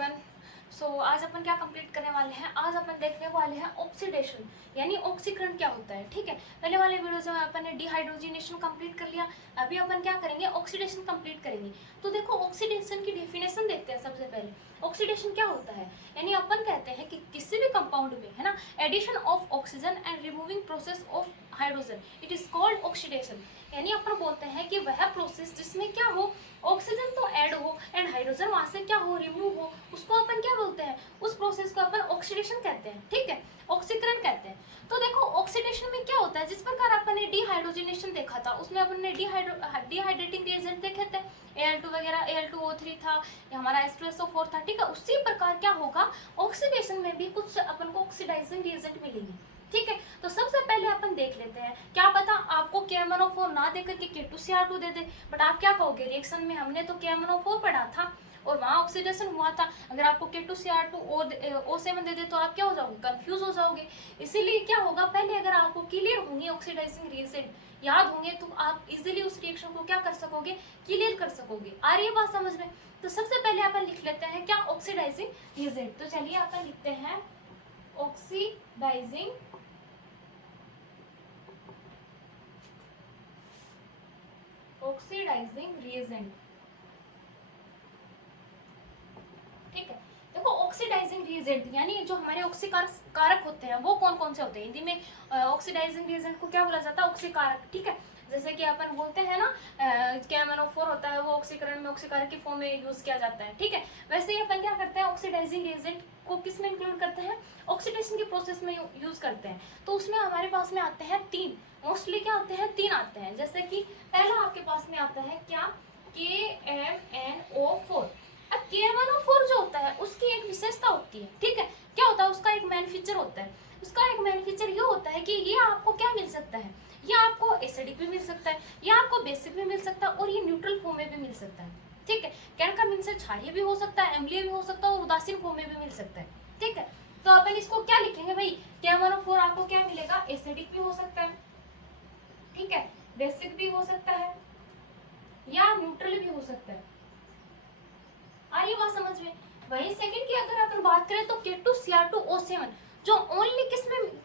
Everyone. सो आज अपन क्या complete करने वाले हैं, आज अपन देखने वाले हैं ऑक्सीडेशन यानी ऑक्सीकरण क्या होता है। ठीक है, पहले वाले वीडियोज में अपन ने डिहाइड्रोजिनेशन कंप्लीट कर लिया, अभी अपन क्या करेंगे, ऑक्सीडेशन कंप्लीट करेंगे। तो देखो ऑक्सीडेशन की डेफिनेशन देखते हैं। सबसे पहले ऑक्सीडेशन क्या होता है, यानी अपन कहते हैं कि किसी भी कंपाउंड में, है ना, addition of oxygen and removing process of hydrogen, it is called oxidation. यानी अपन बोलते हैं कि वह प्रोसेस जिसमें क्या हो, ऑक्सीजन तो ऐड हो एंड हाइड्रोजन वहां से क्या हो, रिमूव हो, उसको अपन क्या बोलते हैं, उस प्रोसेस को अपन ऑक्सीडेशन कहते हैं। ठीक है, ऑक्सीकरण कहते हैं। तो देखो ऑक्सीडेशन में क्या होता है, जिस प्रकार अपन ने डिहाइड्रोजनेशन देखा था उसमें अपन ने डिहाइड्रेटिंग रिएजेंट देखे थे, Al2 वगैरह, Al2O3 था, ये हमारा H2SO4 था। ठीक है, उसी प्रकार क्या होगा, ऑक्सीडेशन में भी कुछ अपन को ऑक्सीडाइजिंग रिएजेंट मिलेंगे। ठीक है, तो सबसे पहले अपन देख लेते हैं, क्या पता आपको KMnO4 ना देकर के K2Cr2 दे दे, बट आप क्या कहोगे, रिएक्शन में हमने तो KMnO4 पढ़ा था और वहाँ ऑक्सीडेशन हुआ था, अगर आपको K2Cr2O7 दे दे तो आप क्या हो जाओगे, कंफ्यूज हो जाओगे। इसीलिए क्या होगा, पहले अगर आपको क्लियर होंगे ऑक्सीडाइजिंग रिएजेंट याद होंगे तो आप इजीली उस रिएक्शन को क्या कर सकोगे, क्लियर कर सकोगे। आ रही है बात समझ में। तो सबसे पहले अपन लिख लेते हैं क्या, ऑक्सीडाइजिंग रिएजेंट। तो चलिए अपन लिखते हैं ऑक्सीडाइजिंग रिएजेंट। ठीक है, देखो ऑक्सीडाइजिंग रिएजेंट यानी जो हमारे ऑक्सीकारक होते हैं वो कौन कौन से होते हैं। हिंदी में ऑक्सीडाइजिंग रिएजेंट को क्या बोला जाता है, ऑक्सीकारक। ठीक है, जैसे कि अपन बोलते हैं ना, KMnO4 होता है वो ऑक्सीकरण में ऑक्सीकारक की फॉर्म में यूज किया जाता है। ठीक है, वैसे ही अपन क्या करते हैं, ऑक्सीडाइजिंग रिएजेंट को किस में इंक्लूड करते हैं, ऑक्सीडेशन के प्रोसेस में यूज करते हैं। तो उसमें हमारे पास में आते हैं तीन, मोस्टली क्या आते हैं, तीन आते हैं। जैसे कि पहला आपके पास में आता है क्या, KMnO4। अब KMnO4 जो होता है उसकी एक विशेषता होती है। ठीक है, क्या होता है, उसका एक मेन फीचर होता है, उसका एक मेन फीचर ये होता है कि ये आपको क्या मिल सकता है, ये आपको एसिडिक भी मिल सकता है, ये आपको बेसिक भी मिल सकता है और ये न्यूट्रल फॉर्म में भी मिल सकता है। ठीक है, कहने का मीन से क्षारीय भी हो सकता है, अम्लीय भी हो सकता है और उदासीन फॉर्म में भी मिल सकता है। ठीक है, तो अपन इसको क्या लिखेंगे भाई, KMnO4 आपको क्या मिलेगा, एसिडिक भी हो सकता है, ठीक है, बेसिक भी हो सकता है या न्यूट्रल भी हो सकता है। आ रही बात समझ में। वही सेकंड की अगर अपन बात करें तो K2Cr2O7 जो ओनली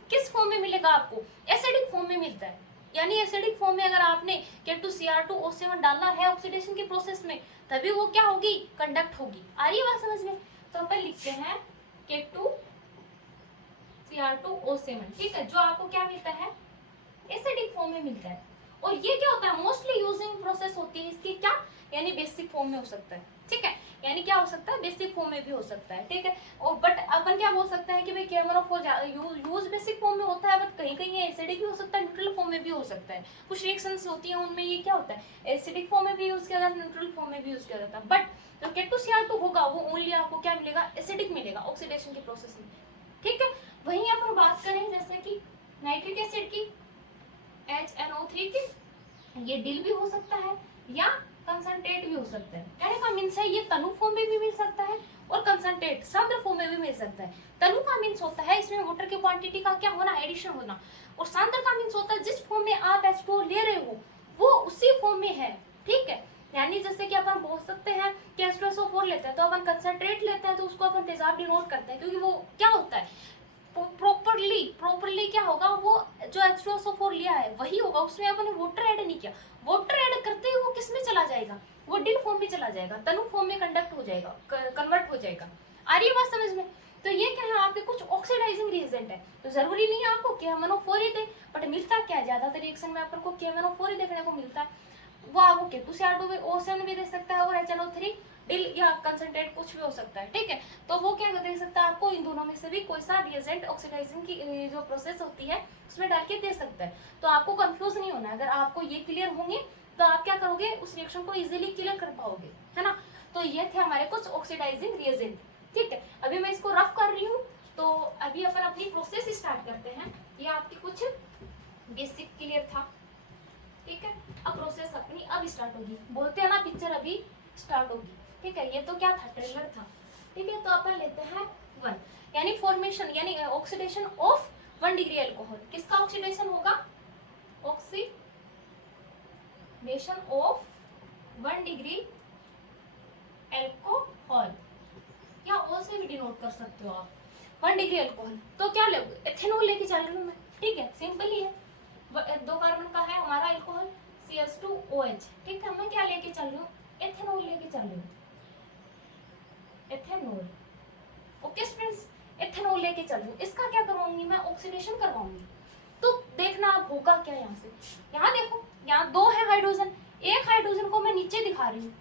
किस फॉर्म में मिलेगा आपको, एसिडिक फॉर्म में मिलता है। यानी एसिडिक फॉर्म में अगर आपने K2Cr2O7 डालना है ऑक्सीडेशन के प्रोसेस में तभी वो क्या होगी, कंडक्ट होगी। आ रही है बात समझ में। तो अपन लिखते हैं K2Cr2O7। ठीक है, जो आपको क्या मिलता है, एसिडिक फॉर्म में मिलता है। और ये क्या होता है, मोस्टली यूजिंग प्रोसेस होती है इसकी क्या, यानी बेसिक फॉर्म में हो सकता है। ठीक है, यानी क्या हो सकता है, बेसिक फॉर्म में भी हो सकता है। ठीक है, और बट अपन क्या बोल सकते हैं कि भाई KMnO4 यूज बेसिक फॉर्म में होता है, बट कहीं कहीं एसिडिक भी हो सकता है, न्यूट्रल फॉर्म में भी हो सकता है। कुछ रिएक्शंस होती हैं उनमें ये क्या होता है, एसिडिक फॉर्म में भी यूज किया जाता है, न्यूट्रल फॉर्म में भी यूज किया जाता है। बट जो K2Cr2 होगा वो ओनली आपको क्या मिलेगा, एसिडिक मिलेगा ऑक्सीडेशन के प्रोसेस में। ठीक है, वहीं अपन बात करें जैसे कि नाइट्रिक एसिड की, HNO3 की, ये डिल भी हो सकता है या कंसंट्रेट भी हो सकता है। कहने का मीन्स है ये तनु फॉर्म में भी मिल सकता है और कंसंट्रेट सांद्र फॉर्म में भी मिल सकता है। तनु का मीन्स होता है इसमें वाटर की क्वांटिटी का क्या होना, एडिशन होना, और सांद्र का मीन्स होता है जिस फॉर्म में आप H2O ले रहे हो वो उसी फॉर्म में है। ठीक है, यानी जैसे कि अपन बोल सकते हैं कि H2SO4 लेते हैं तो अपन कंसंट्रेट लेते हैं तो उसको अपन तेजाब डिनोट करते हैं, क्योंकि वो क्या होता है, प्रॉपरली क्या होगा, वो जो H2SO4 लिया है वही होगा, उसमें अपन ने वाटर ऐड नहीं किया। वाटर ऐड करते ही वो किस में चला जाएगा, वो डिल फॉर्म में चला जाएगा, तनु फॉर्म में कंडक्ट हो जाएगा, कन्वर्ट हो जाएगा। आ रही है बात समझ में। तो ये क्या है, आपके कुछ ऑक्सीडाइजिंग रिएजेंट है, तो जरूरी नहीं है आपको KMnO4 ही दे, बट मिलता क्या है, ज्यादातर रिएक्शन में अपन को KMnO4 ही देखने को मिलता है। वो आपको K2Cr2O7 भी दे सकता है और HNO3 डिल या कंसंट्रेट कुछ भी हो सकता है। ठीक है, तो वो क्या दे सकता है आपको, इन दोनों में से भी कोई सा रिएजेंट ऑक्सीडाइजिंग की जो प्रोसेस होती है उसमें डाल के दे सकता है। तो आपको कंफ्यूज नहीं होना है, अगर आपको ये क्लियर होंगे तो आप क्या करोगे, उस रिएक्शन को इजीली क्लियर कर पाओगे, है ना। तो ये थे हमारे कुछ ऑक्सीडाइजिंग रिएजेंट। ठीक है, अभी मैं इसको रफ कर रही हूँ, तो अभी अपन अपनी प्रोसेस स्टार्ट करते हैं। ये आपकी कुछ बेसिक क्लियर था। ठीक है, अब प्रोसेस अपनी अब स्टार्ट होगी, बोलते हैं ना पिक्चर अभी स्टार्ट होगी। ठीक है, ये तो क्या था, ट्रेलर था। ठीक है, तो अपन लेते हैं 1, यानी फॉर्मेशन यानी ऑक्सीडेशन ऑफ 1 डिग्री अल्कोहल। किसका ऑक्सीडेशन होगा, ऑक्सीडेशन ऑफ 1 डिग्री अल्कोहल या डिनोट कर सकते हो आप। 1 डिग्री अल्कोहल तो क्या ले, एथेनॉल लेके चल रही हूँ मैं, ठीक है, सिंपल ही है। 2 कार्बन का है हमारा अल्कोहल CH2OH, ठीक है, मैं क्या लेके चल रही हूँ, एथेनॉल लेके चल रही हूँ, एथेनॉल। ओके स्टूडेंट्स, एथेनॉल लेके चल रही हूँ, इसका क्या करवाऊंगी मैं, ऑक्सीडेशन करवाऊंगी। तो देखना आप होगा क्या यहाँ से, यहाँ देखो, यहाँ 2 है हाइड्रोजन, एक हाइड्रोजन को मैं नीचे दिखा रही हूँ,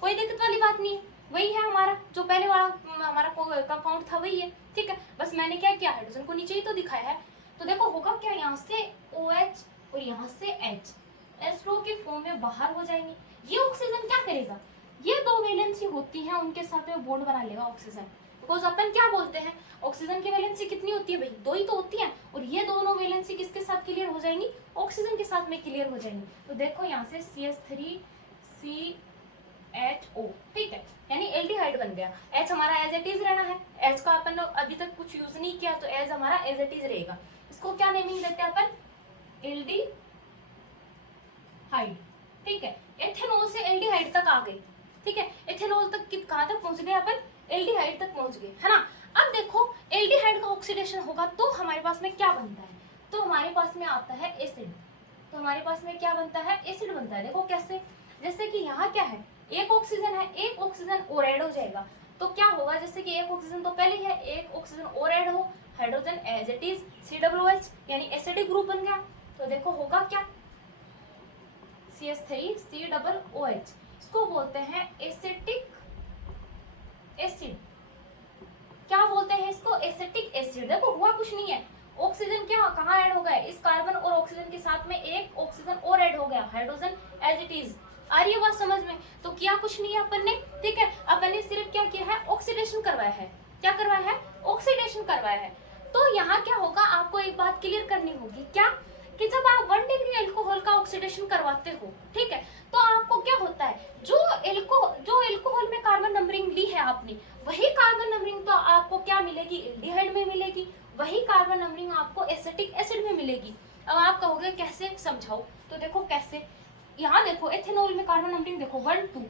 कोई दिक्कत वाली बात नहीं है, वही है हमारा जो पहले वाला हमारा कंपाउंड था, वही है, ठीक है, बस मैंने क्या किया, हाइड्रोजन को नीचे ही तो दिखाया है। तो देखो होगा क्या, यहाँ से OH और यहाँ से H, H2O के फॉर्म में बाहर हो जाएंगे। ये ऑक्सीजन क्या करेगा, ये 2 वैलेंसी होती है उनके साथ में बॉन्ड बना लेगा ऑक्सीजन, बिकॉज अपन क्या बोलते हैं, ऑक्सीजन की वैलेंसी कितनी होती है भाई, 2 ही तो होती है, और ये दोनों वैलेंसी किसके साथ क्लियर हो जाएंगी, ऑक्सीजन के साथ में क्लियर हो जाएंगी। तो देखो यहाँ से CH3CHO, ठीक है, यानी एल्डिहाइड बन गया। H हमारा एज इट इज रहना है, H का अपन अभी तक कुछ यूज नहीं किया, तो एज हमारा एज इट इज रहेगा। इसको क्या नेमिंग देते हैं अपन, एल्डिहाइड, ठीक है। एथेनॉल से एल्डिहाइड तक आ गए, ठीक है, एथेनॉल तक कहाँ तक पहुंच गए अपन, एल्डिहाइड तक पहुंच गए, है ना। अब देखो एल्डिहाइड का ऑक्सीडेशन होगा तो हमारे पास में क्या बनता है, तो हमारे पास में आता है एसिड, तो हमारे पास में क्या बनता है, एसिड बनता है। देखो कैसे, जैसे कि यहाँ क्या है, एक ऑक्सीजन है, एक ऑक्सीजन और ऐड हो जाएगा, तो क्या होगा, जैसे कि एक ऑक्सीजन तो पहले ही है, एक ऑक्सीजन और ऐड हो, hydrogen as it is COOH, यानी एसिडिक ग्रुप बन गया। तो देखो होगा क्या, CH3COOH, इसको बोलते हैं एसिटिक एसिड, क्या बोलते हैं इसको, एसिटिक एसिड। देखो हुआ कुछ नहीं है, ऑक्सीजन क्या कहाँ ऐड हो गया, इस कार्बन और ऑक्सीजन के साथ में एक ऑक्सीजन और ऐड हो गया, हाइड्रोजन एज इट इज। आ रही है बात समझ में, तो किया कुछ नहीं है अपन ने, ठीक है, अपन ने सिर्फ क्या किया है, ऑक्सीडेशन करवाया है, क्या करवाया है, ऑक्सीडेशन करवाया है। तो यहाँ क्या होगा, आपको एक बात क्लियर करनी होगी, क्या कि जब आप 1 डिग्री अल्कोहल का ऑक्सीडेशन करवाते हो, ठीक है, तो आपको क्या होता है, जो अल्कोहल में कार्बन नंबरिंग ली है आपने, वही कार्बन नंबरिंग तो आपको क्या मिलेगी, एल्डिहाइड में मिलेगी, वही कार्बन नंबरिंग आपको एसिटिक एसिड में मिलेगी। अब आप कहोगे कैसे, समझाओ, तो देखो कैसे, यहाँ देखो एथेनॉल में कार्बन नंबरिंग देखो 1 2,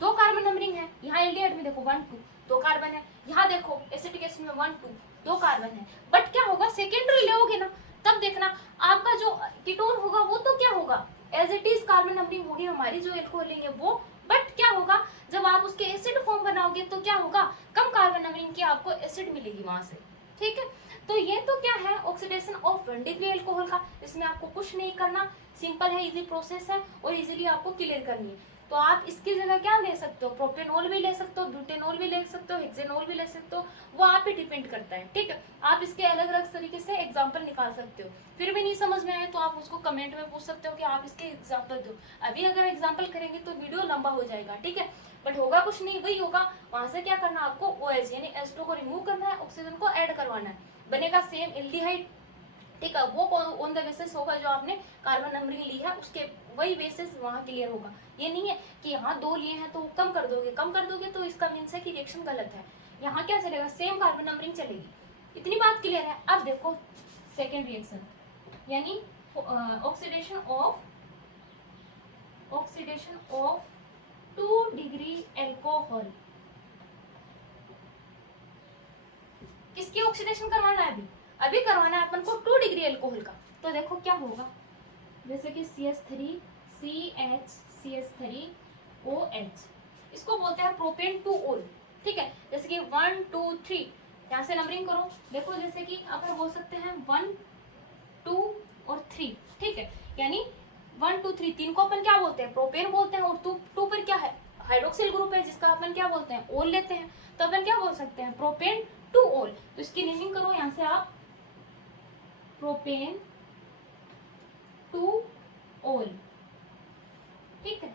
2 कार्बन नंबरिंग है, यहाँ एल्डिहाइड में देखो 1 2, 2 कार्बन है, यहाँ देखो एसिटिक एसिड में 1 2, 2 कार्बन है। बट क्या होगा, सेकेंडरी लेओगे ना, तब देखना आपका जो कीटोन होगा वो तो क्या होगा, as it is carbon numbering होगी हमारी जो अल्कोहल लेंगे वो, बट क्या होगा, जब आप उसके एसिड फॉर्म बनाओगे तो क्या होगा, कम कार्बन नंबरिंग की आपको एसिड मिलेगी वहां से, ठीक है। तो ये तो क्या है, ऑक्सीडेशन ऑफ 1 डिग्री अल्कोहल का, इसमें आपको कुछ नहीं करना, सिंपल है, इजी प्रोसेस है और इजीली आपको क्लियर करनी है। तो आप इसकी जगह क्या ले सकते हो, प्रोपेनॉल भी ले सकते हो, ब्यूटेनॉल भी ले सकते हो, हेक्सेनॉल भी ले सकते हो, वो आप पे डिपेंड करता है, ठीक है। आप इसके अलग अलग तरीके से एग्जाम्पल निकाल सकते हो, फिर भी नहीं समझ में आए तो आप उसको कमेंट में पूछ सकते हो कि आप इसके एग्जाम्पल दो। अभी अगर एग्जाम्पल करेंगे तो वीडियो लंबा हो जाएगा, ठीक है, बट होगा कुछ नहीं, वही होगा, वहां से क्या करना आपको, OH यानी H2 को रिमूव करना है, ऑक्सीजन को ऐड करवाना है, बनेगा सेम एल्डिहाइड, ठीक है, वो ऑन द बेसिस होगा जो आपने कार्बन नंबरिंग ली है उसके, वही बेसिस वहाँ क्लियर होगा। ये नहीं है कि यहाँ 2 लिए हैं तो कम कर दोगे तो इसका मीन्स है कि रिएक्शन गलत है, यहाँ क्या चलेगा, सेम कार्बन नंबरिंग चलेगी। इतनी बात क्लियर है। अब देखो सेकेंड रिएक्शन, यानी ऑक्सीडेशन ऑफ 2 डिग्री अल्कोहल, किसकी ऑक्सीडेशन करवाना है, अभी करवाना है अपन को 2 डिग्री अल्कोहल का। तो देखो क्या होगा, जैसे कि CH3OH, इसको बोलते हैं प्रोपेन 2 ओल, ठीक है, जैसे कि 1 2 3, यहाँ से नंबरिंग करो, देखो जैसे कि अपन बोल सकते हैं 1 2 और 3, ठीक है, यानी 1 2 3, 3 को अपन क्या बोलते हैं, प्रोपेन बोलते हैं, और 2 पर क्या है, हाइड्रोक्सिल ग्रुप है जिसका अपन क्या बोलते हैं, ओल लेते हैं, तो अपन क्या बोल सकते हैं, प्रोपेन 2 ओल। तो इसकी नेमिंग करो, यहाँ से आप प्रोपेन 2 ओल, ठीक है,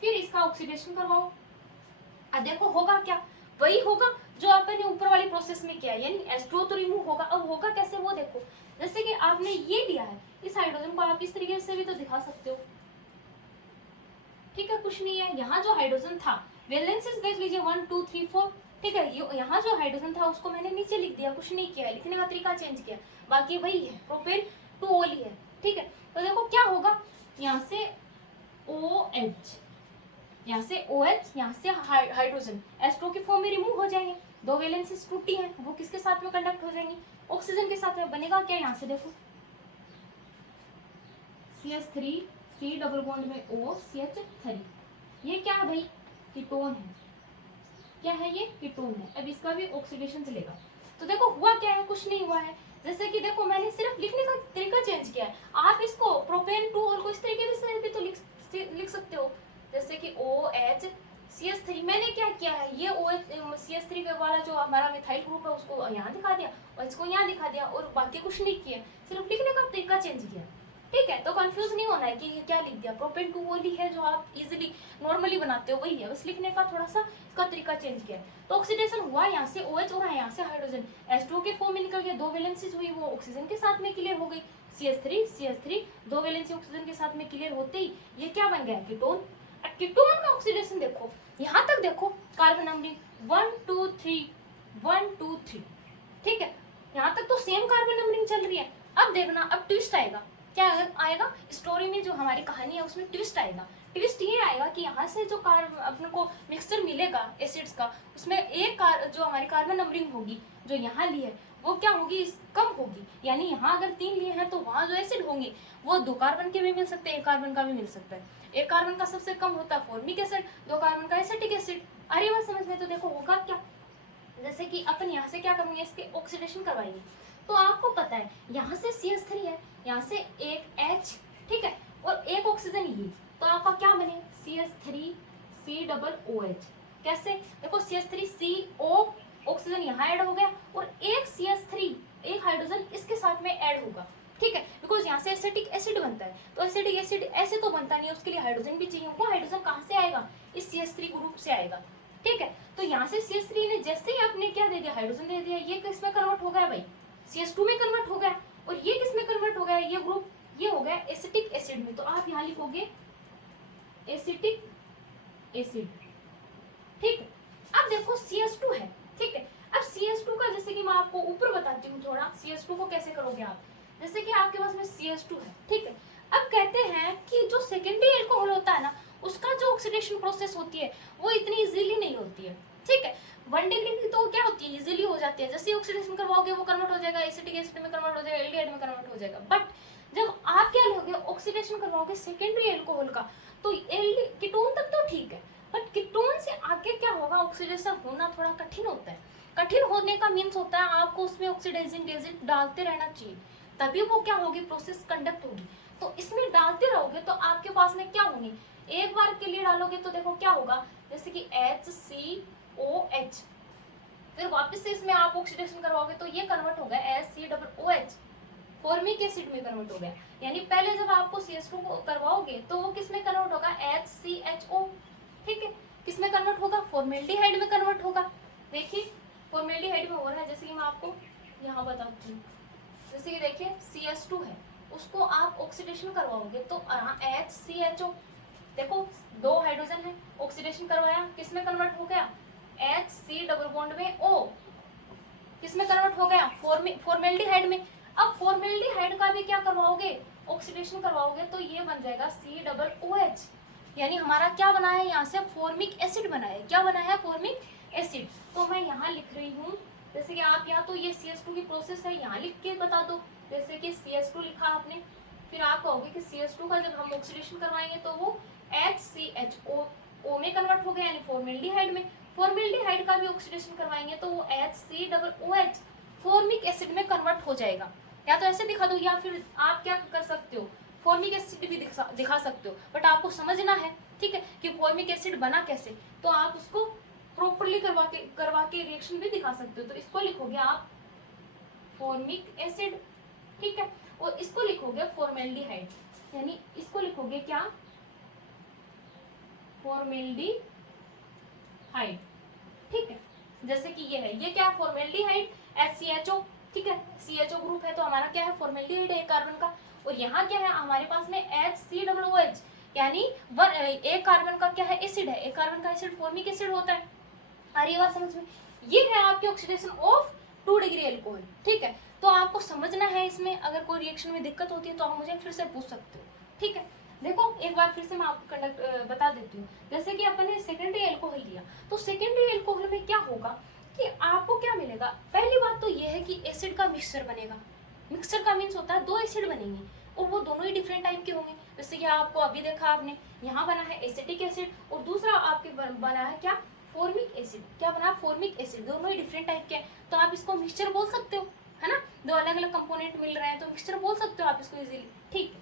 फिर इसका ऑक्सीडेशन करवाओ। अब देखो होगा क्या, वही होगा जो आपने ऊपर वाली प्रोसेस में किया, यानी H2O तो रिमूव होगा। अब होगा कैसे वो देखो, जैसे कि आपने ये दिया है, इस हाइड्रोजन को आप इस तरीके से भी तो दिखा सकते हो, ठीक है, कुछ नहीं है, यहाँ जो हाइड्रोजन था वैलेंसीज देख लीजिए 1 2 3 4, ठीक है, यहाँ जो हाइड्रोजन था उसको मैंने नीचे लिख दिया, कुछ नहीं किया, लिखने का तरीका चेंज किया, बाकी वही है, प्रोपेन 2 ओल ही है, ठीक है। तो देखो क्या होगा, यहाँ से OH, यहाँ से OH, यहाँ से हाइड्रोजन H2 की फॉर्म में रिमूव हो जाएंगे, दो वैलेंसीज टूटी हैं, वो किसके साथ में कंडक्ट हो जाएंगी, ऑक्सीजन के साथ में। बनेगा क्या, यहाँ से देखो CH3 C डबल बॉन्ड में O CH3, ये क्या है भाई, कीटोन है। क्या है ये, कीटोन है। अब इसका भी ऑक्सीडेशन चलेगा। तो देखो हुआ क्या है, कुछ नहीं हुआ है। जैसे कि देखो मैंने सिर्फ लिखने का तरीका चेंज किया है। आप इसको प्रोपेन 2 को इस तरीके से भी तो लिख सकते हो, जैसे कि OH CH3। मैंने क्या किया है, ये OH CH3 वाला जो हमारा मिथाइल ग्रुप है उसको यहाँ दिखा दिया और इसको यहाँ दिखा दिया, और बाकी कुछ नहीं किया, सिर्फ लिखने का तरीका चेंज किया। ठीक है, तो कंफ्यूज नहीं होना है कि ये क्या लिख दिया। प्रोपेन 2 वही है जो आप इजीली नॉर्मली बनाते हो, वही है, बस लिखने का थोड़ा सा इसका तरीका चेंज किया है। तो ऑक्सीडेशन हुआ, यहाँ से OH और यहाँ से हाइड्रोजन H2 के फॉर्म में निकल गया, दो वैलेंसीज हुई, वो ऑक्सीजन के साथ में क्लियर हो गई। CH3 दो वैलेंसी ऑक्सीजन के साथ में क्लियर होते ही ये क्या बन गया, कीटोन। कीटोन का ऑक्सीडेशन देखो, यहाँ तक देखो कार्बन नंबरिंग 1 2 3 1 2 3, ठीक है, यहाँ तक तो सेम कार्बन नंबरिंग चल रही है। अब देखना, अब ट्विस्ट आएगा। क्या आएगा, स्टोरी में जो हमारी कहानी है उसमें ट्विस्ट आएगा। ट्विस्ट ये आएगा कि यहाँ से जो अपने को मिक्सचर मिलेगा एसिड्स का, उसमें एक जो हमारी कार्बन नंबरिंग होगी जो यहाँ ली है वो क्या होगी, कम होगी। यानी यहाँ अगर 3 लिए हैं तो वहाँ जो एसिड होंगे वो 2 कार्बन के भी मिल सकते हैं, 1 कार्बन का भी मिल सकता है। 1 कार्बन का सबसे कम होता है फॉर्मिक एसिड, 2 कार्बन का एसिटिक एसिड। अरे बात समझ में, तो देखो होगा क्या, जैसे कि अपन यहाँ से क्या करेंगे, इसके ऑक्सीडेशन करवाएंगे। तो आपको पता है यहाँ से CH3 है, यहाँ से एक H, ठीक है, और एक ऑक्सीजन ये, तो आपका क्या बने, CH3 C डबल OH। कैसे, देखो CH3CO ऑक्सीजन यहाँ ऐड हो गया और एक CH3 एक हाइड्रोजन इसके साथ में ऐड होगा, ठीक है, बिकॉज यहाँ से एसिटिक एसिड बनता है। तो एसिटिक एसिड ऐसे तो बनता नहीं है, उसके लिए हाइड्रोजन भी चाहिए। वो हाइड्रोजन कहाँ से आएगा, इस CH3 ग्रुप से आएगा, ठीक है। तो यहाँ से CH3 ने जैसे ही आपने क्या दे दिया, हाइड्रोजन दे दिया, ये किस में कन्वर्ट हो गया भाई, CH2 में कन्वर्ट हो गया। और ये किस में कन्वर्ट हो गया, ये ग्रुप ये हो गया एसिटिक एसिड में। तो आप यहाँ लिखोगे एसिटिक एसिड, ठीक है। अब देखो CH2 है, ठीक है। अब CH2 का जैसे कि मैं आपको ऊपर बताती हूँ थोड़ा, CH2 को कैसे करोगे आप, जैसे कि आपके पास में CH2 है, ठीक है। अब कहते हैं कि जो सेकेंडरी एल्कोहल होता है ना, उसका जो ऑक्सीडेशन प्रोसेस होती है वो इतनी इजीली नहीं होती है, ठीक है। 1 डिग्री की तो क्या होती है, इजीली हो जाती है। जैसे ही ऑक्सीडेशन करवाओगे वो कन्वर्ट हो जाएगा, एसिटिक एसिड में कन्वर्ट हो जाएगा, एल्डिहाइड में कन्वर्ट हो जाएगा। बट जब आप क्या लोगे, ऑक्सीडेशन करवाओगे सेकेंडरी एल्कोहल का, तो कीटोन तक तो ठीक है, बट कीटोन से आगे क्या होगा, ऑक्सीडेशन होना थोड़ा कठिन होता है। कठिन होने का मीन्स होता है आपको उसमें ऑक्सीडाइजिंग एजेंट डालते रहना चाहिए, तभी वो क्या होगी, प्रोसेस कंडक्ट होगी। तो इसमें डालते रहोगे तो आपके पास में क्या होंगे, एक बार के लिए डालोगे तो देखो क्या होगा, जैसे कि HCOH, फिर वापस से इसमें आप ऑक्सीडेशन करवाओगे तो ये कन्वर्ट होगा HCOOH, फॉर्मिक एसिड में कन्वर्ट हो गया। यानी पहले जब आपको CH2 को करवाओगे तो वो किस में कन्वर्ट होगा, HCHO, ठीक है। किस में कन्वर्ट होगा, फॉर्मेल्डिहाइड में कन्वर्ट होगा। देखिए फॉर्मेल्डिहाइड में हो रहा है, जैसे कि मैं आपको यहाँ बताती हूँ। जैसे कि देखिए CH2 है, उसको आप ऑक्सीडेशन करवाओगे तो HCHO, देखो 2 हाइड्रोजन है, ऑक्सीडेशन करवाया, किस में कन्वर्ट हो गया, HC डबल बॉन्ड में O, किस में कन्वर्ट हो गया, फॉर्मेल्डिहाइड में। अब फॉर्मेल्डिहाइड का भी क्या करवाओगे, ऑक्सीडेशन करवाओगे तो ये बन जाएगा C डबल OH। यानी हमारा क्या बना है, यहाँ से फॉर्मिक एसिड बना है। क्या बना है, फॉर्मिक एसिड। तो मैं यहाँ लिख रही हूँ, जैसे कि आप यहाँ तो ये CH2 की प्रोसेस है, यहाँ लिख के बता दो। जैसे कि CH2 लिखा आपने, फिर आप कहोगे कि CH2 का जब हम ऑक्सीडेशन करवाएंगे तो वो HCHO में कन्वर्ट हो गया, यानी फॉर्मेल्डिहाइड में। फॉर्मेल्डिहाइड का भी ऑक्सीडेशन करवाएंगे तो वो HC double OH formic acid में कन्वर्ट हो जाएगा। या तो ऐसे दिखा दो, या फिर आप क्या कर सकते हो, फॉर्मिक एसिड भी दिखा सकते हो, बट आपको समझना है, ठीक है, कि फॉर्मिक एसिड बना कैसे। तो आप उसको प्रॉपरली करवा के रिएक्शन भी दिखा सकते हो। तो इसको लिखोगे आप फॉर्मिक एसिड, ठीक है, और इसको लिखोगे फॉर्मेल्डिहाइड, यानी इसको लिखोगे क्या, फॉर्मेल्डिहाइड, ठीक है। जैसे कि ये है, ये क्या है, फॉर्मेल्डिहाइड HCHO, ठीक है, CHO ग्रुप है तो हमारा क्या है, फॉर्मेल्डिहाइड है, एक कार्बन का। और यहाँ क्या है हमारे पास में HCOOH, यानी एक कार्बन का क्या है, एसिड है, एक कार्बन का एसिड फॉर्मिक एसिड होता है। अरे बात समझ में, ये है आपके ऑक्सीडेशन ऑफ 2 डिग्री एल्कोहल, ठीक है। तो आपको समझना है, इसमें अगर कोई रिएक्शन में दिक्कत होती है तो आप मुझे फिर से पूछ सकते हो, ठीक है। देखो एक बार फिर से मैं आपको बता देती हूँ। जैसे कि अपन ने सेकेंडरी अल्कोहल लिया, तो सेकेंडरी अल्कोहल में क्या होगा कि आपको क्या मिलेगा। पहली बात तो ये है कि एसिड का मिक्सचर बनेगा। मिक्सचर का मीन्स होता है दो एसिड बनेंगे और वो दोनों ही डिफरेंट टाइप के होंगे। जैसे कि आपको अभी देखा आपने, यहाँ बना है एसिटिक एसिड और दूसरा आपके बना है क्या, फॉर्मिक एसिड। क्या बना, फॉर्मिक एसिड। दोनों ही डिफरेंट टाइप के हैं, तो आप इसको मिक्सचर बोल सकते हो, है ना। दो अलग अलग कंपोनेंट मिल रहे हैं तो मिक्सचर बोल सकते हो आप इसको इजीली, ठीक।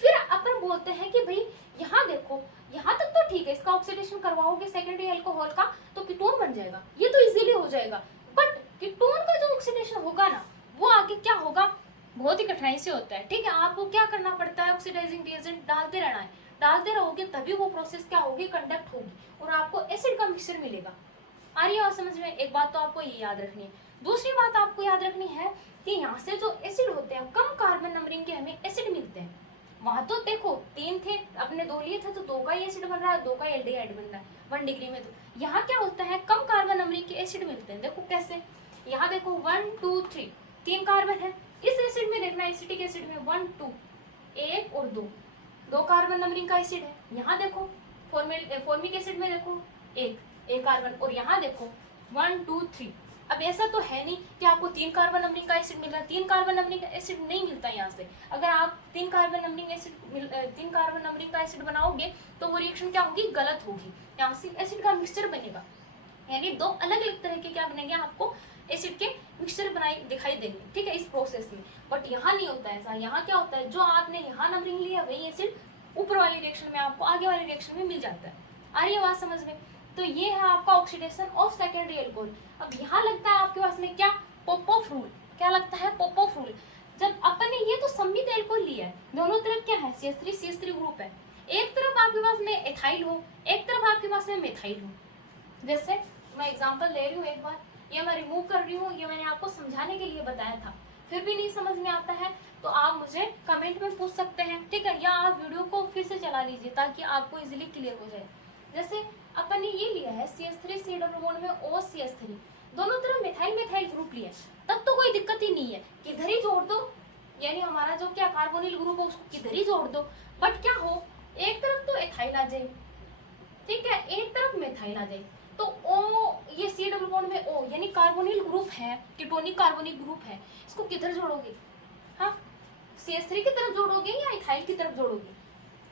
फिर अपन बोलते हैं कि भाई यहाँ देखो, यहाँ तक तो ठीक है, इसका ऑक्सीडेशन करवाओगे सेकेंडरी अल्कोहल का तो कीटोन बन जाएगा, ये तो इजीली हो जाएगा। बट कीटोन का जो ऑक्सीडेशन होगा ना, वो आगे क्या होगा, बहुत ही कठिनाई से होता है, ठीक है। आपको क्या करना पड़ता है, ऑक्सीडाइजिंग रिएजेंट डालते रहना है, डालते रहोगे तभी वो प्रोसेस क्या होगी, कंडक्ट होगी और आपको एसिड का मिक्सचर मिलेगा। आ रही है बात समझ में। एक बात तो आपको ये याद रखनी है। दूसरी बात आपको याद रखनी है कि यहाँ से जो एसिड होते हैं, कम कार्बन नंबरिंग के हमें एसिड मिलते हैं। वहां तो देखो 3 थे, अपने 2 लिए थे तो 2 का ही एसिड बन रहा है, 2 का एल्डिहाइड बन रहा है 1 डिग्री में। तो यहाँ क्या होता है, कम कार्बन नंबरिंग के एसिड मिलते हैं। देखो कैसे, यहाँ देखो 1 2 3 3 कार्बन है। इस एसिड में देखना, एसिटिक एसिड में 1 2 1 और 2 कार्बन नंबरिंग का एसिड है। यहाँ देखो फॉर्मिक एसिड में देखो एक कार्बन, और यहाँ देखो 1 2 3। अब ऐसा तो है नहीं कि आपको 3 कार्बन नंबरिंग का एसिड मिल रहा है, 3 कार्बन नंबरिंग का एसिड नहीं मिलता यहाँ से। अगर आप 3 कार्बन नंबरिंग का एसिड बनाओगे तो वो रिएक्शन क्या होगी, गलत होगी। यहाँ से एसिड का मिक्सचर बनेगा, यानी 2 अलग अलग तरह के क्या बनेंगे, आपको एसिड के मिक्सचर बनाई दिखाई देंगे, ठीक है, इस प्रोसेस में। बट यहाँ नहीं होता ऐसा। यहाँ क्या होता है, जो आपने यहाँ नंबरिंग लिया वही एसिड ऊपर वाली रिएक्शन में आपको आगे वाली रिएक्शन में मिल जाता है। आ रही है बात समझ में। तो ये है आपका ऑक्सीडेशन ऑफ सेकेंडरी अल्कोहल। अब यहाँ लगता है आपके पास में क्या, पोपोफ रूल। क्या लगता है, पोपोफ रूल। जब अपन ने ये तो सममित अल्कोहल लिया है, दोनों तरफ क्या है, CH3 ग्रुप है। एक तरफ आपके पास में एथाइल हो, एक तरफ आपके पास में मेथाइल हो। जैसे मैं एग्जांपल ले रही हूँ, एक बार ये मैं रिमूव कर रही हूँ, ये मैंने आपको समझाने के लिए बताया था। फिर भी नहीं समझ में आता है तो आप मुझे कमेंट में पूछ सकते हैं, ठीक है, या आप वीडियो को फिर से चला लीजिए ताकि आपको इजीली क्लियर हो जाए। जैसे अपन ने ये लिया है CH3 डबल बॉन्ड में OCH3, दोनों तरफ मेथाइल ग्रुप लिया है, तब तो कोई दिक्कत ही नहीं है, किधर ही जोड़ दो, यानी हमारा जो क्या कार्बोनिल ग्रुप है उसको किधर ही जोड़ दो। बट क्या हो, एक तरफ तो एथाइल आ जाए, ठीक है, एक तरफ मेथाइल आ जाए, तो O, ये C डबल बॉन्ड में O यानी कार्बोनिल ग्रुप है, कीटोनिक कार्बोनिक ग्रुप है, इसको किधर जोड़ोगे, हाँ CH3 की तरफ जोड़ोगे या इथाइल की तरफ जोड़ोगे,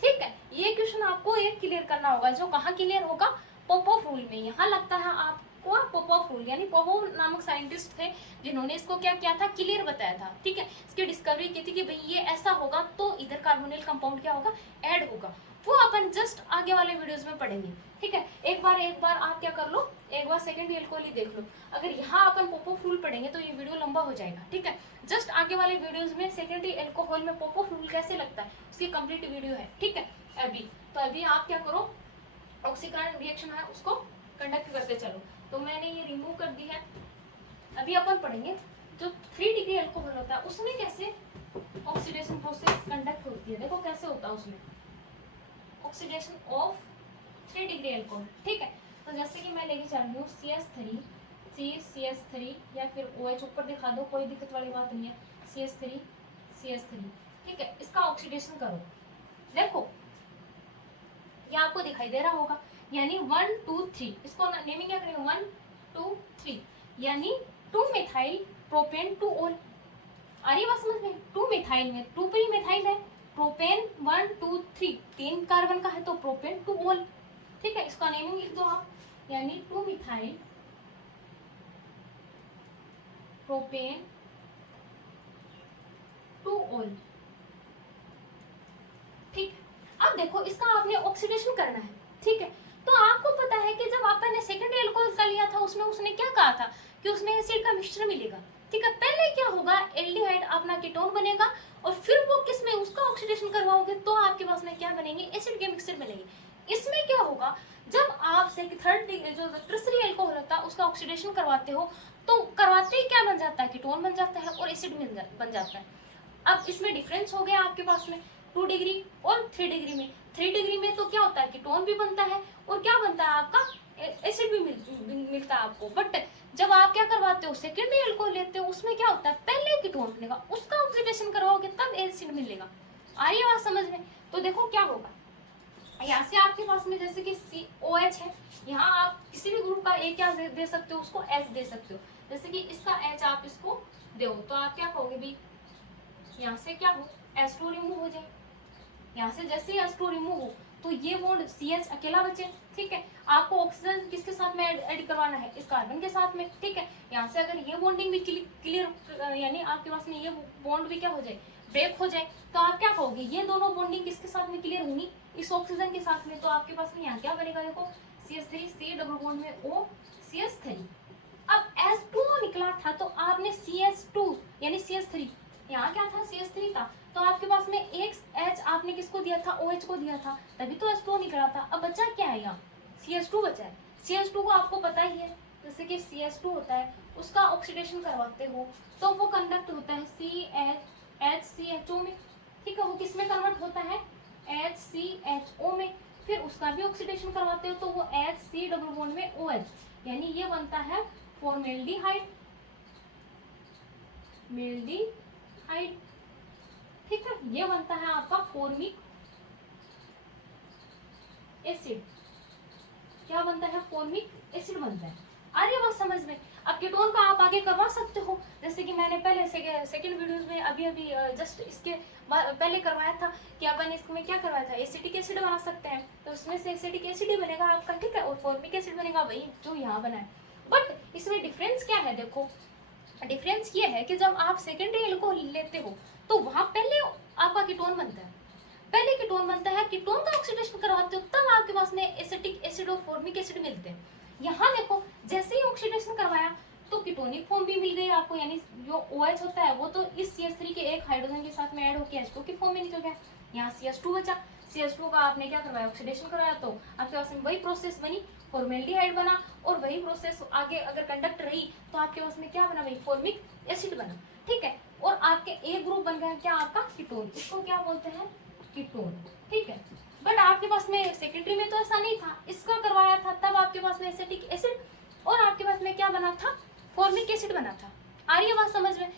ठीक है। ये क्वेश्चन आपको एक क्लियर करना होगा, जो कहाँ क्लियर होगा, पोपोफ रूल में। यहाँ लगता है आपको पोपोफ रूल, यानी पोपोफ नामक साइंटिस्ट थे जिन्होंने इसको क्या किया था, क्लियर बताया था, ठीक है। इसकी डिस्कवरी की थी कि भाई ये ऐसा होगा तो इधर कार्बोनिल कंपाउंड क्या होगा, ऐड होगा। वो अपन जस्ट आगे वाले वीडियोस में पढ़ेंगे, ठीक है। एक बार आप क्या कर लो, एक बार सेकेंडरी अल्कोहल ही देख लो। अगर यहाँ अपन पोपोफ रूल पढ़ेंगे तो ये वीडियो लंबा हो जाएगा, ठीक है। जस्ट आगे वाले वीडियोस में सेकेंडरी अल्कोहल में पोपोफ रूल कैसे लगता है उसकी कंप्लीट वीडियो है, ठीक है। अभी आप क्या करो, ऑक्सीकरण रिएक्शन है उसको कंडक्ट करते चलो। तो मैंने ये रिमूव कर दी है। अभी अपन पढ़ेंगे जो 3 डिग्री अल्कोहल होता है उसमें कैसे ऑक्सीडेशन प्रोसेस कंडक्ट होती है। देखो कैसे होता है उसमें ऑक्सीडेशन ऑफ 3 डिग्री अल्कोहल, ठीक है। तो जैसे कि मैं लेके चल रही हूँ CH3 या फिर OH ऊपर दिखा दो, कोई दिक्कत वाली बात नहीं है। CH3, ठीक है, इसका ऑक्सीडेशन करो। देखो ये आपको दिखाई दे रहा होगा, यानी 1 2 3, इसको नेमिंग क्या करेंगे, 1 2 3, यानी 2 मेथाइल प्रोपेन 2 ओल। आ रही बात समझ में, 2 मेथाइल में 2 पे ही मेथाइल है, प्रोपेन 1 2 3, 3 कार्बन का है तो प्रोपेन 2 ओल, ठीक है। इसका नेमिंग लिख दो आप, यानी 2 मिथाइल प्रोपेन 2 ओल, ठीक। अब देखो इसका आपने ऑक्सीडेशन करना है, ठीक है। तो आपको पता है कि जब अपन ने सेकेंडरी अल्कोहल का लिया था उसमें उसने क्या कहा था कि उसमें एसिड का मिक्सचर मिलेगा, ठीक है। पहले क्या होगा, एल्डिहाइड अपना कीटोन बनेगा और फिर वो किसमें उसका ऑक्सीडेशन करवाओगे तो आपके पास में क्या बनेंगे, एसिड के मिक्सचर बनेंगे। इसमें क्या होगा, जब आप थर्ड जो टर्सरी अल्कोहल होता है उसका ऑक्सीडेशन करवाते हो तो करवाते ही क्या बन जाता है, कीटोन बन जाता है और एसिड बन जाता है। अब इसमें डिफरेंस हो गया आपके पास में 2 डिग्री और 3 डिग्री में। 3 डिग्री में तो क्या होता है, कीटोन भी बनता है और क्या बनता है आपका, एसिड भी मिलता है आपको। बट जब आप क्या करवाते हो, सेकेंडरी अल्कोहल लेते हो, उसमें क्या होता है, पहले कीटोन बनेगा, उसका ऑक्सीडेशन करवाओगे तब एसिड मिलेगा। आ रही है बात समझ में। तो देखो क्या होगा, यहाँ से आपके पास में जैसे कि COH है, यहाँ आप किसी भी ग्रुप का ए क्या दे सकते हो, उसको H दे सकते हो। जैसे कि इसका H आप इसको दो तो आप क्या कहोगे भी, यहाँ से क्या हो, H2 रिमूव हो जाए। यहाँ से जैसे ही H2 रिमूव हो तो ये बॉन्ड CH अकेला बचे, ठीक है। आपको ऑक्सीजन किसके साथ में ऐड करवाना है, इस कार्बन के साथ में, ठीक है। यहाँ से अगर ये बॉन्डिंग भी क्लियर यानी आपके पास में ये बॉन्ड भी क्या हो जाए, ब्रेक हो जाए, तो आप क्या कहोगे, ये दोनों बॉन्डिंग किसके साथ में क्लियर होंगी, इस ऑक्सीजन के साथ में। तो आपके पास में यहाँ क्या बनेगा, देखो CH3 C डबल बॉन्ड में O CH3। अब H2 निकला था तो आपने CH2 यानी CH3, यहाँ क्या था CH3 था, तो आपके पास में एक H आपने किसको दिया था, OH को दिया था, तभी तो H2 निकला था। अब बचा क्या है, यहाँ CH2 बचा है। CH2 को आपको पता ही है, जैसे कि CH2 होता है उसका ऑक्सीडेशन करवाते हो तो वो कंडक्ट होता है HCHO में, ठीक है। वो किस में कन्वर्ट होता है, HCHO में। फिर उसका भी ऑक्सीडेशन करवाते हो तो वो HC डबल बॉन्ड में OH, यानी ये बनता है फॉर्मेल्डिहाइड, मेल्डिहाइड, ठीक है। ये बनता है आपका फॉर्मिक एसिड, क्या बनता है, फॉर्मिक एसिड बनता है। आ रही है बात समझ में। अब कीटोन का आप आगे करवा सकते हो, जैसे कि मैंने पहले सेकेंड वीडियोस में अभी जस्ट इसके पहले करवाया था कि अपन इसमें क्या करवाया था, एसिटिक एसिड बना सकते हैं, तो उसमें से एसिटिक एसिड ही बनेगा आपका, ठीक है, और फॉर्मिक एसिड बनेगा वही जो यहाँ बना है। बट इसमें डिफरेंस क्या है, देखो डिफरेंस ये है कि जब आप सेकेंडरी एल्कोहल लेते हो तो वहां पहले आपका कीटोन बनता है, पहले कीटोन बनता है, कीटोन का ऑक्सीडेशन करवाते हो तब आपके पास में एसिटिक एसिड और फॉर्मिक एसिड मिलते हैं। यहाँ देखो जैसे ही ऑक्सीडेशन करवाया तो कीटोनिक फॉर्म भी मिल गई आपको, यानी जो OH होता है वो तो इस CH3 के एक हाइड्रोजन के साथ में ऐड होकर H2 की फॉर्म में निकल गया। यहाँ CH2 बचा, CH2 का आपने क्या करवाया, ऑक्सीडेशन करवाया, तो आपके पास में वही प्रोसेस बनी, फॉर्मेल्डिहाइड बना, और वही प्रोसेस आगे अगर कंडक्ट रही तो आपके पास में क्या बना, वही फॉर्मिक एसिड बना, ठीक है। और आपके एक ग्रुप बन गया क्या, आपका कीटोन, इसको क्या बोलते हैं, कीटोन, ठीक है। बट आपके पास में सेकेंडरी में तो ऐसा नहीं था, इसका करवाया था तब आपके पास में एसिटिक एसिड और आपके पास में क्या बना था, फॉर्मिक एसिड बना था। आ रही है बात समझ में।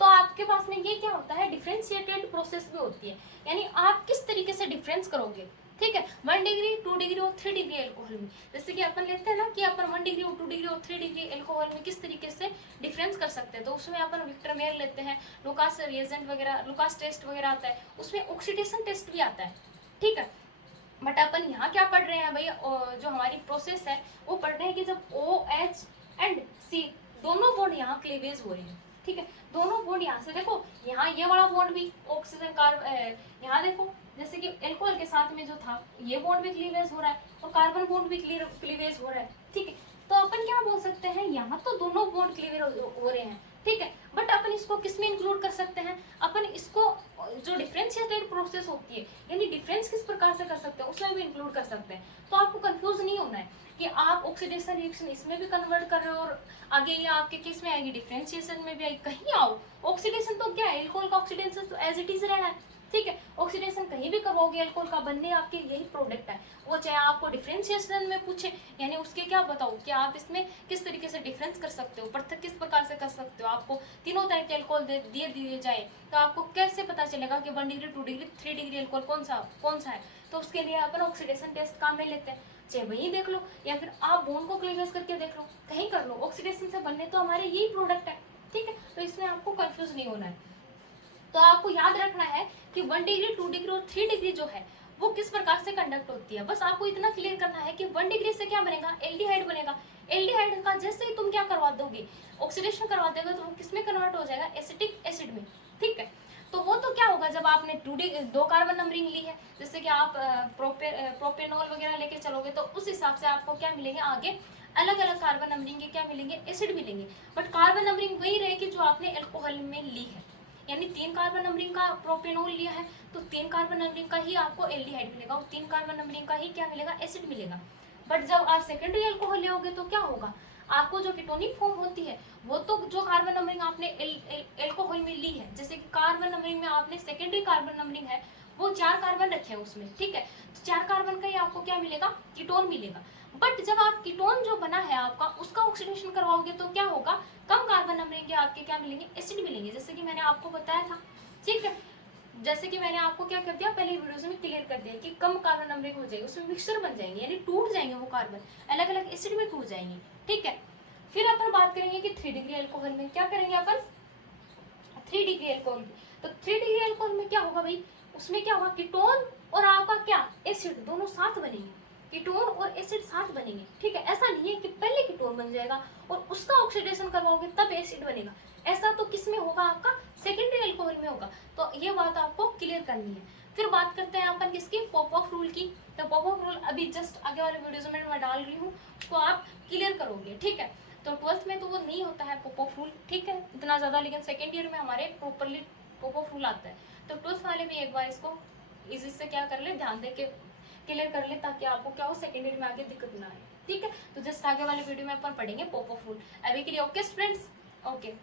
तो आपके पास में ये क्या होता है, डिफरेंशिएटेड प्रोसेस भी होती है, यानी आप किस तरीके से डिफरेंस करोगे, ठीक है। 1 डिग्री 2 डिग्री और 3 डिग्री एल्कोहल में, जैसे कि अपन लेते हैं ना कि अपन 1 डिग्री और 2 डिग्री और 3 डिग्री एल्कोहल में किस तरीके से डिफरेंस कर सकते हैं, तो उसमें अपन विक्टर मेयर लेते हैं, लुकास रिएजेंट वगैरह, लुकास टेस्ट वगैरह आता है, उसमें ऑक्सीडेशन टेस्ट भी आता है, ठीक है। बट अपन यहाँ क्या पढ़ रहे हैं भैया, जो हमारी प्रोसेस है वो पढ़ रहे हैं कि जब OH एंड C दोनों बॉन्ड यहाँ क्लीवेज हो रहे हैं, ठीक है। दोनों बॉन्ड यहाँ से देखो, यहाँ ये वाला बॉन्ड भी ऑक्सीजन यहाँ देखो जैसे कि एल्कोहल के साथ में जो था ये बॉन्ड भी क्लीवेज हो रहा है और कार्बन बॉन्ड भी क्लीवेज हो रहा है, ठीक है। तो अपन क्या बोल सकते हैं, यहाँ तो दोनों बॉन्ड क्लीवेज हो रहे हैं, ठीक है। बट अपन इसको किस में इंक्लूड कर सकते हैं, अपन इसको जो डिफरेंशिएटेड प्रोसेस होती है, यानी डिफरेंस किस प्रकार से कर सकते हैं उसमें भी इंक्लूड कर सकते हैं। तो आपको कंफ्यूज नहीं होना है कि आप ऑक्सीडेशन रिएक्शन इसमें भी कन्वर्ट कर रहे हो और आगे ये आपके किस में आएगी, डिफरेंशिएशन में भी आएगी, कहीं आओ। ऑक्सीडेशन तो क्या है, एल्कोहल का ऑक्सीडेशन तो एज इट इज रहना है, ठीक है। ऑक्सीडेशन कहीं भी करवाओगे एल्कोहल का, बनने आपके यही प्रोडक्ट है, वो चाहे आपको डिफरेंशिएशन में पूछे, यानी उसके क्या बताओ कि आप इसमें किस तरीके से डिफरेंस कर सकते हो, पृथक किस प्रकार से कर सकते हो। आपको तीनों तरह के एल्कोहल दिए जाए तो आपको कैसे पता चलेगा कि 1 डिग्री 2 डिग्री 3 डिग्री एल्कोहल कौन सा है। तो उसके लिए अपन ऑक्सीडेशन टेस्ट काम में लेते हैं, चाहे वही देख लो या फिर आप बोन को क्लीवेज करके देख लो, कहीं कर लो, ऑक्सीडेशन से बनने तो हमारे यही प्रोडक्ट है, ठीक है। तो इसमें आपको कंफ्यूज नहीं होना है। तो आपको याद रखना है कि 1 डिग्री 2 डिग्री और 3 डिग्री जो है वो किस प्रकार से कंडक्ट होती है, बस आपको इतना क्लियर करना है कि 1 डिग्री से क्या बनेगा, एल्डिहाइड बनेगा। एल्डिहाइड का जैसे ही तुम क्या करवा दोगे, ऑक्सीडेशन करवा दोगे, तो वो किस में कन्वर्ट हो जाएगा, एसिटिक एसिड में, ठीक है। तो वो तो क्या होगा, जब आपने 2 कार्बन नंबरिंग ली है, जैसे कि आप प्रोपेनॉल वगैरह लेके चलोगे तो उस हिसाब से आपको क्या मिलेंगे, आगे अलग अलग कार्बन नंबरिंग के क्या मिलेंगे, एसिड मिलेंगे। बट कार्बन नंबरिंग वही रहेगी जो आपने एल्कोहल में ली है, यानी 3 कार्बन नंबरिंग का प्रोपेनॉल लिया है तो 3 कार्बन नंबरिंग का ही आपको एल्डिहाइड मिलेगा और 3 कार्बन नंबरिंग का ही क्या मिलेगा, एसिड मिलेगा। बट जब आप सेकेंडरी अल्कोहल लोगे तो क्या होगा, आपको जो कीटोनिक फॉर्म होती है वो तो जो कार्बन नंबरिंग आपने एल्कोहल में ली है, जैसे कि कार्बन नंबरिंग में आपने सेकेंडरी कार्बन नंबरिंग है वो 4 कार्बन रखे हैं उसमें, ठीक है। तो 4 कार्बन का ही आपको क्या मिलेगा, कीटोन मिलेगा। बट जब आप कीटोन जो बना है आपका उसका ऑक्सीडेशन करवाओगे तो क्या होगा, कम कार्बन नंबरिंग के आपके क्या मिलेंगे, एसिड मिलेंगे, जैसे कि मैंने आपको बताया था, ठीक है। जैसे कि मैंने आपको क्या कर दिया पहले वीडियोस में क्लियर कर दिया कि कम कार्बन नंबरिंग हो जाएगी, उसमें मिक्सचर बन जाएंगे, यानी टूट जाएंगे वो कार्बन, अलग अलग एसिड में टूट जाएंगे, ठीक है। फिर अपन बात करेंगे कि 3 डिग्री अल्कोहल में क्या करेंगे अपन, 3 डिग्री अल्कोहल में। तो 3 डिग्री अल्कोहल में क्या होगा भाई, उसमें क्या होगा, कीटोन और आपका क्या एसिड दोनों साथ बनेंगे, कीटोन और एसिड साथ बनेंगे, ठीक है। ऐसा नहीं है कि पहले कीटोन बन जाएगा और उसका ऑक्सीडेशन करवाओगे तब एसिड बनेगा, ऐसा तो किस में होगा, आपका सेकेंडरी अल्कोहल में होगा। तो ये बात आपको क्लियर करनी है। फिर बात करते हैं अपन किसकी, पॉप-ऑफ रूल की। तो पॉप-ऑफ रूल अभी जस्ट आगे वाले वीडियोज में मैं डाल रही हूँ, उसको आप क्लियर करोगे, ठीक है। तो 12th में तो वो नहीं होता है पॉप-ऑफ रूल, ठीक है, इतना ज़्यादा, लेकिन सेकेंड ईयर में हमारे प्रॉपरली पॉप-ऑफ रूल आता है। तो 12th वाले भी एक बार इसको इजी से क्या कर ले, ध्यान दे के क्लियर कर ले, ताकि आपको क्या हो सेकेंड ईयर में आगे दिक्कत ना आए, ठीक है। तो जस्ट आगे वाले वीडियो में अपन पढ़ेंगे पॉप-ऑफ रूल। अभी के लिए ओके स्टूडेंट्स, ओके।